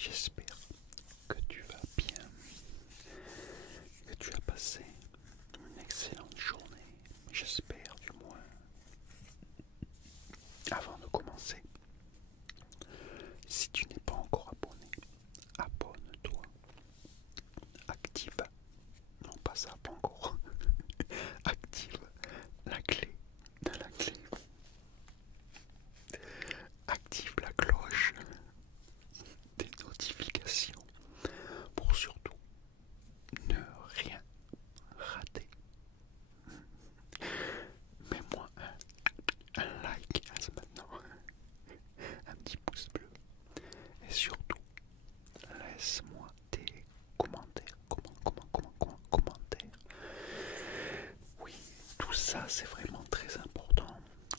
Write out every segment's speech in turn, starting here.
J'espère que tu vas bien, que tu as passé une excellente journée, j'espère du moins. Avant de commencer, si tu n'es pas encore abonné, abonne-toi, active, non pas ça, pas encore, active la clé, active la cloche des notifications pour surtout ne rien rater. Mets-moi un like maintenant, un petit pouce bleu et surtout laisse-moi tes commentaires. Commentaires. Oui, tout ça c'est vraiment très important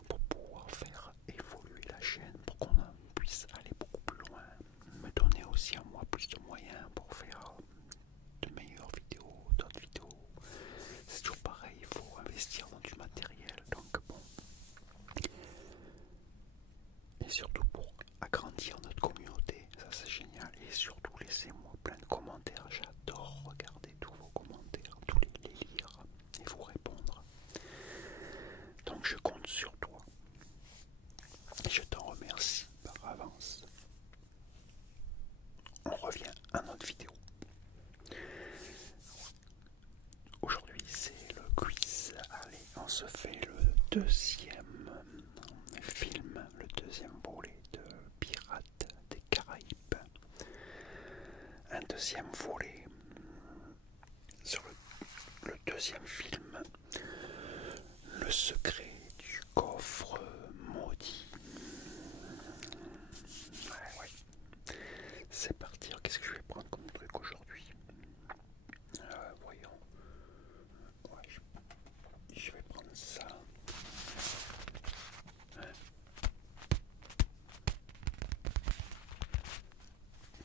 pour pouvoir faire évoluer la chaîne, pour qu'on puisse aller beaucoup plus loin, me donner aussi à moi plus de moyens pour faire de meilleures vidéos, d'autres vidéos. C'est toujours pareil, il faut investir dans du matériel, donc bon. Et surtout pour agrandir notre communauté, ça c'est génial. Et surtout laissez-moi plein de commentaires, j'adore regarder tous vos commentaires, tous les lire et vous répondre. Donc je compte sur toi. Et je t'en remercie par avance. On revient à notre vidéo. Aujourd'hui c'est le quiz. Allez, on se fait le deuxième film, le deuxième volet de Pirates des Caraïbes. Un deuxième volet sur le deuxième film, Le secret du coffre maudit. Ouais. C'est parti. Qu'est-ce que je vais prendre comme truc aujourd'hui? Voyons. Ouais, je vais prendre ça.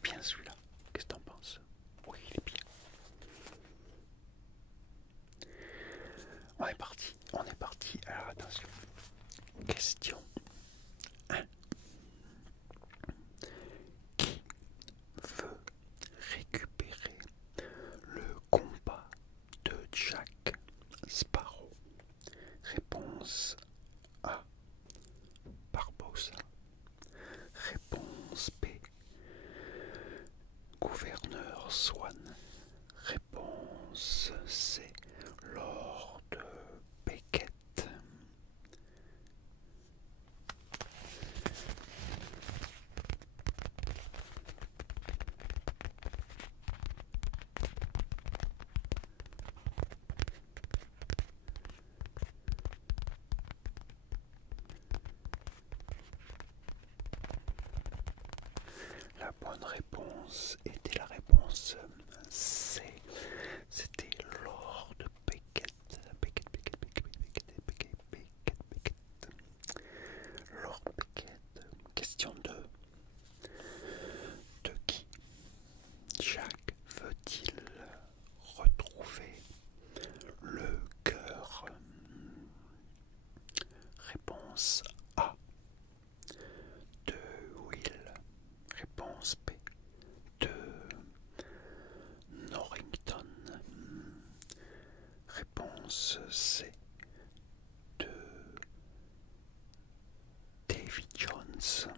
Bien celui-là. Qu'est-ce que t'en penses? Oui, il est bien. On est parti. Alors attention. Question 1. Qui veut récupérer le compas de Jack Sparrow? Réponse A. Barbossa. Réponse B. Gouverneur Swan. Réponse C. Lord Beckett. La bonne réponse était la réponse C. C'était Lord Beckett. Lord Beckett. Question 2. De qui Jack veut-il retrouver le cœur? Réponse A. De Will. Réponse B. De Norrington. Réponse C. De Davy Jones.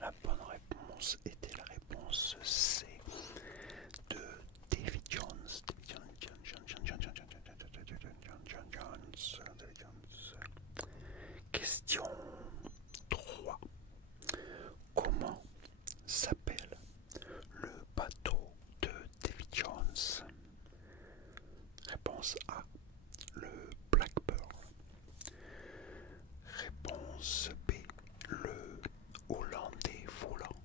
La bonne réponse était la réponse C. De Davy Jones. Question 3. Comment s'appelle le bateau de Davy Jones? Réponse A. Le Blackbird. Réponse B. Le Hollandais volant.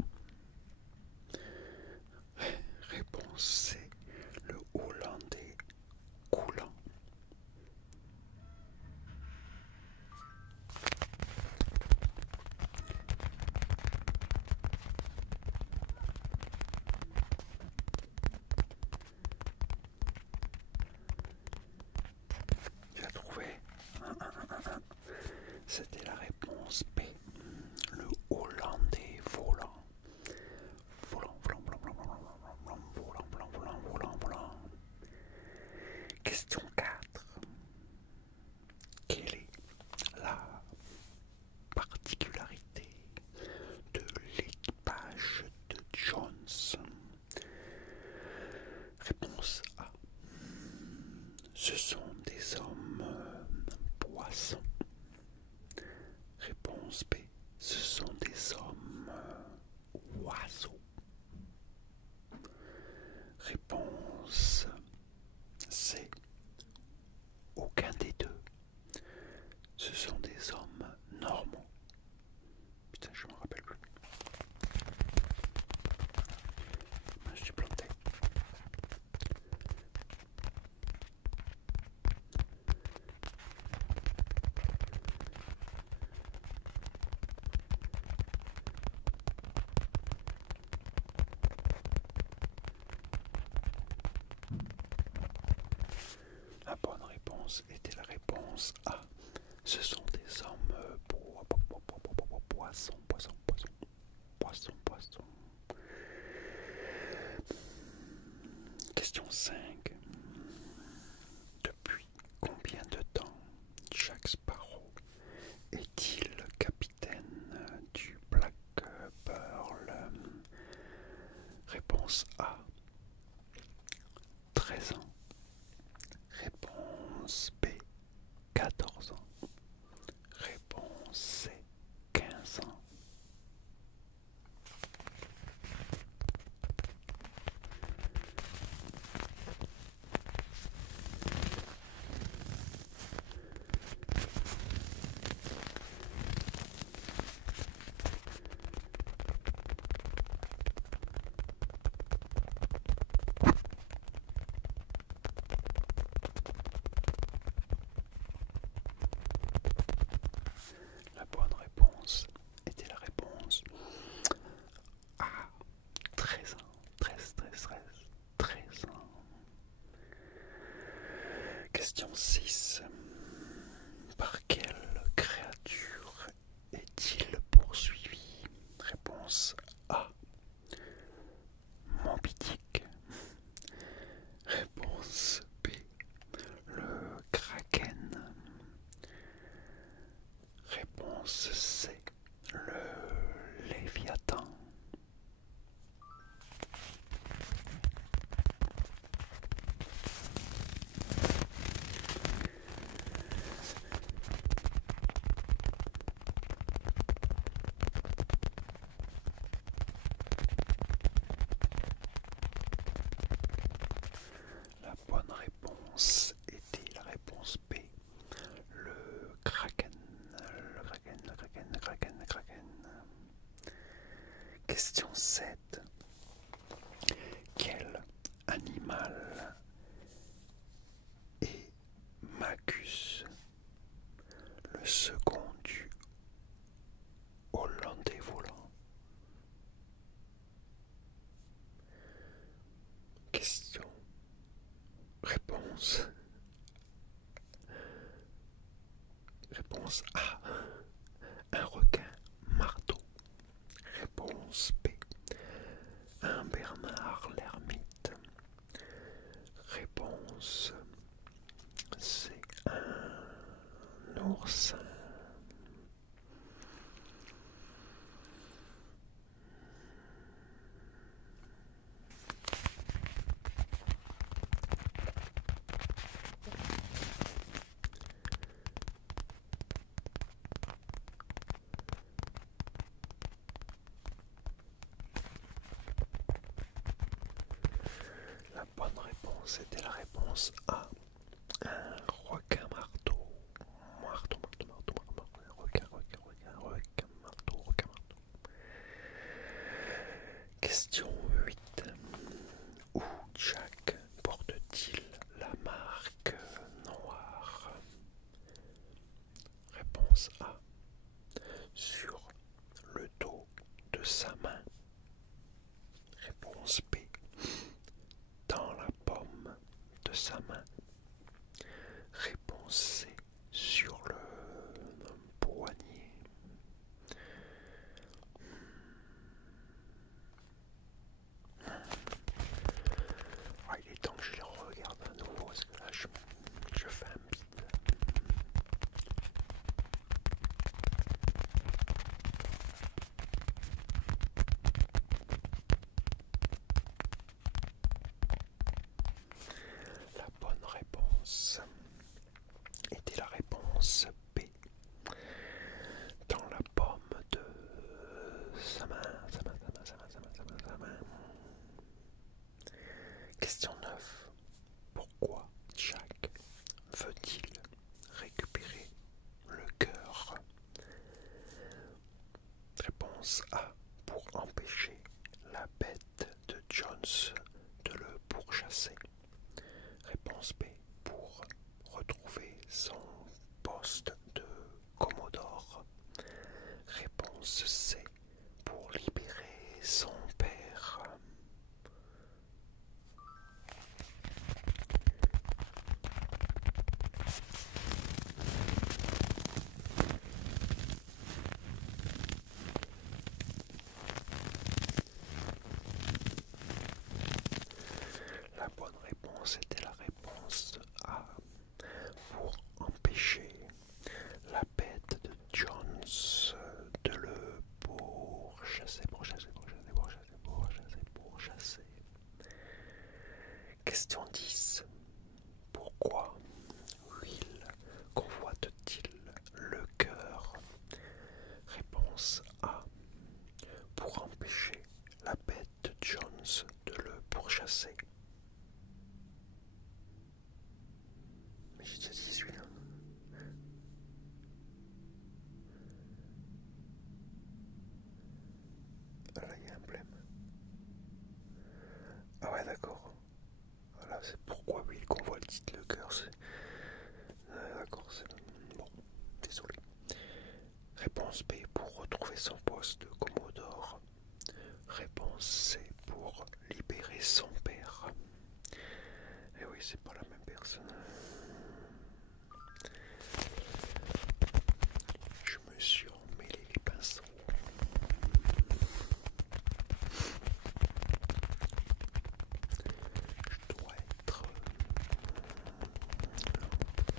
poissons. Réponse B, ce sont des hommes oiseaux. Réponse C, aucun des deux. Ce sont des hommes normaux. Putain, je me rappelle plus. Je suis planté. La bonne réponse était la réponse A. Ce sont des hommes poissons, poissons, poissons, poissons, poissons. Question 5. Depuis combien de temps Jack Sparrow est-il capitaine du Black Pearl? Réponse A, 13 ans. Réponse B, 14 ans. Réponse C, 15 ans. La bonne réponse était la réponse A, 13 ans. 13, 13, 13, 13 ans. Question 6. Par quelle créature est-il poursuivi? Réponse A, Moby Dick. Réponse B, le Kraken. Réponse C, le Léviathan. La bonne réponse était la réponse B, le Kraken. Le Kraken, le Kraken, le Kraken, le Kraken. Question 7. Quel animal est Magus, le second du Hollandais volant? Question. Réponse. Réponse A, un requin marteau. Réponse B, un Bernard l'ermite. Réponse C, un oursin. La bonne réponse était la réponse A, un requin marteau. Marteau, marteau, marteau, marteau, marteau. Requin, requin, requin, requin, marteau, requin, marteau. Question 8. Où Jack porte-t-il la marque noire? Réponse A, sur le dos de sa main. Réponse B, dans la paume de sa main. Réponse C, sur le poignet. Il est temps que je les regarde à nouveau parce que là je fais un bide. Réponse A. Pour empêcher la bête de Jones de le pourchasser. Réponse B. Pour retrouver son poste de Commodore. Réponse C. Pour libérer son père. La bonne réponse était la réponse A. Pour empêcher la bête de Jones de le pourchasser. Question 10. Pourquoi Will convoite-t-il le cœur? Réponse A. Pour empêcher la bête de Jones de le pourchasser. Mais j'ai déjà dit celui-là. Ah là, il y a un problème. Ah ouais, d'accord. Voilà, c'est pourquoi Will convoite-t-il le cœur. D'accord, c'est bon. Désolé. Réponse B. Pour retrouver son poste de Commodore. Réponse C. Pour libérer son père. Et oui, c'est pas la même personne. Je me suis emmêlé les pinceaux. Je dois être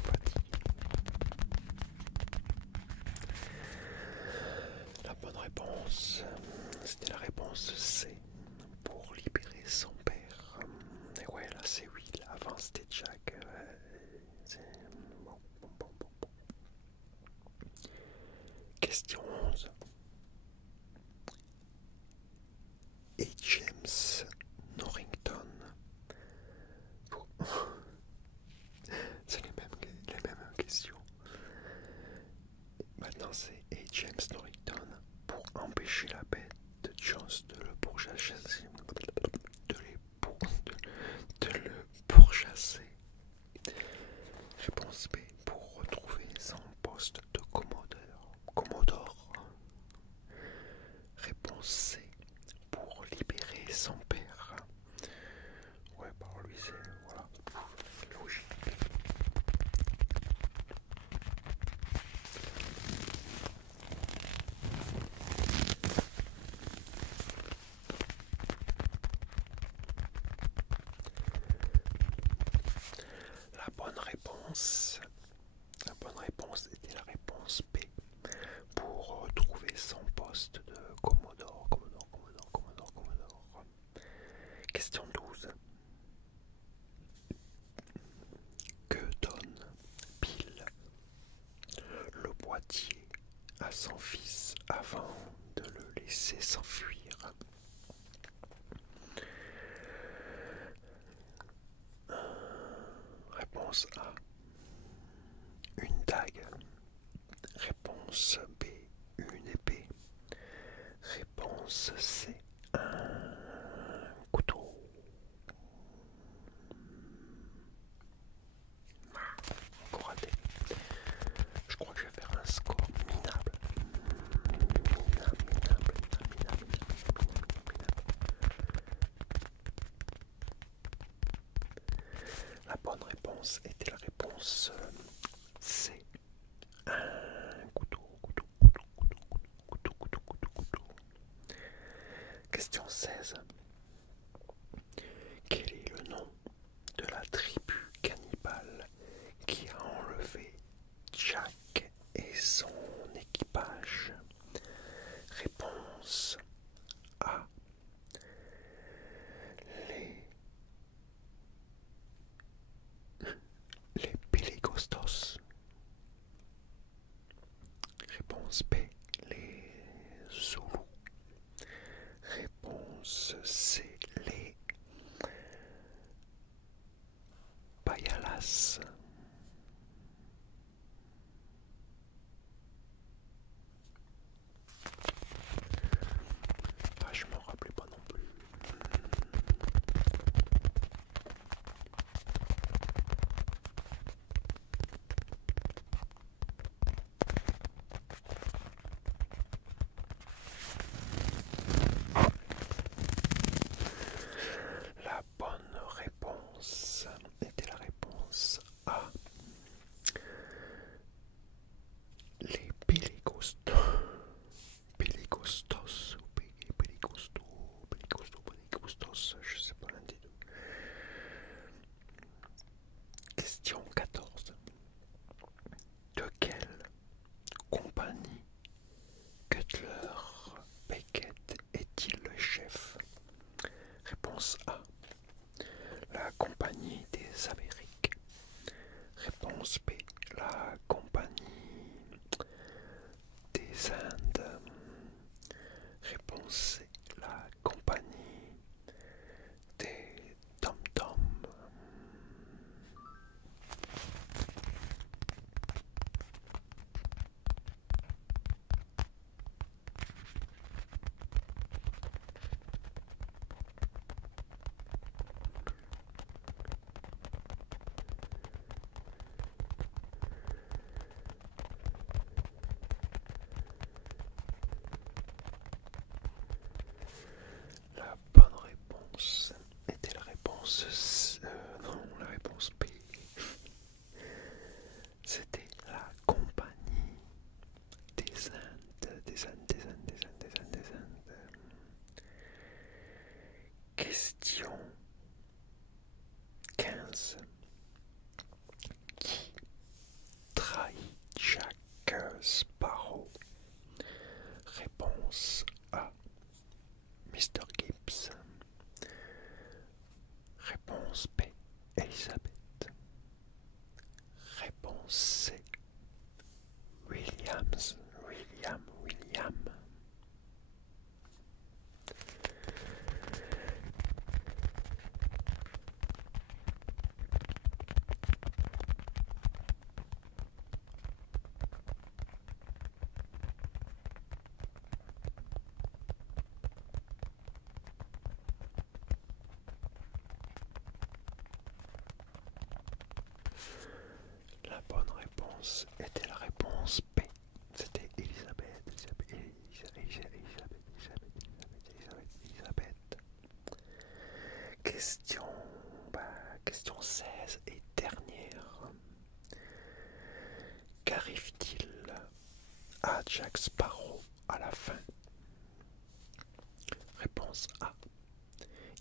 fatigué. La bonne réponse, c'était la réponse C. Pour libérer son père. Et ouais, là c'est Will. Avant c'était Jack. Bon. Question 11. Et James Norrington. Bon. C'est les mêmes questions. Maintenant c'est et James Norrington pour empêcher la bête de Jones de le pourchasser. De le pourchasser. Réponse B. Pour retrouver son poste de Commodore. Réponse C. Pour libérer son père. Ouais, par lui c'est voilà, logique. La bonne réponse était la réponse B. Pour retrouver son poste de Commodore. Question 12. Que donne Bill le boîtier à son fils avant de le laisser s'enfuir? Réponse A. Une dague. Réponse B. Une épée. Réponse C. Un couteau. Encore raté. Je crois que je vais faire un score minable. La bonne réponse était la réponse C. Un couteau. Question 16. Quel est le nom de la tribu cannibale qui a enlevé Jack et son équipage? Réponse A. Les Pelégostos. Réponse B. Les Zoulous. Réponse C. Les Payalas. Sparrow. Réponse A, Mr. Gibbs. Réponse B, Elizabeth. Réponse C, Williams. William. La bonne réponse était la réponse B. C'était Elisabeth. Question, question 16 et dernière. Qu'arrive-t-il à Jack Sparrow à la fin? Réponse A.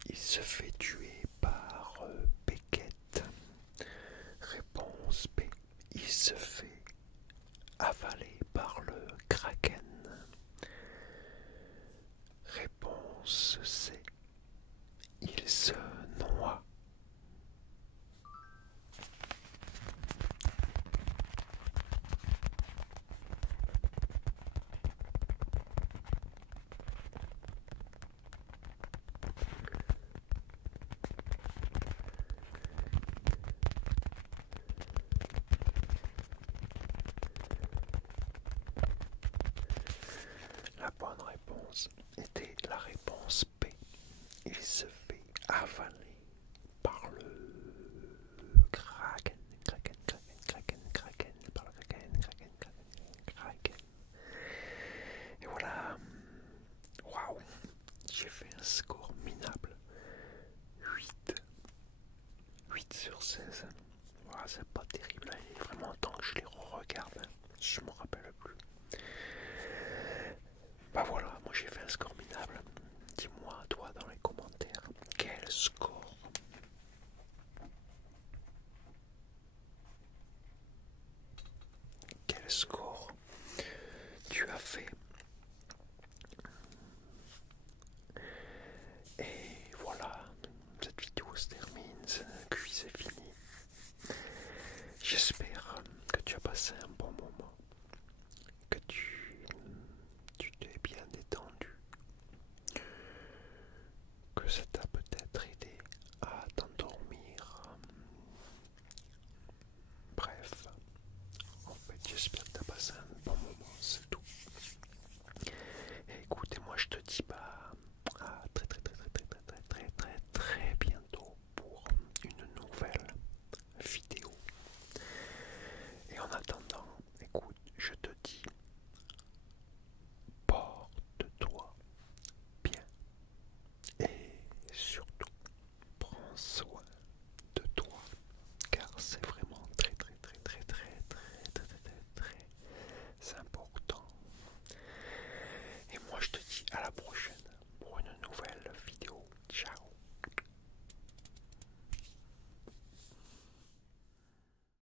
Il se fait tuer par Beckett. Réponse B. Il se fait avaler par le Kraken. Réponse C. Il se noie. La bonne réponse était la réponse B. Il se fait avaler par le Kraken. Par le Kraken. Et voilà. Waouh. J'ai fait un score minable. 8 sur 16. Voilà, c'est pas terrible. Il est vraiment temps que je les re-regarde. Je m'en rappelle plus. Bah voilà, moi j'ai fait un score minable. Dis-moi toi dans les commentaires quel score tu as fait. Et voilà, cette vidéo se termine, ce quiz est fini. J'espère que tu as passé un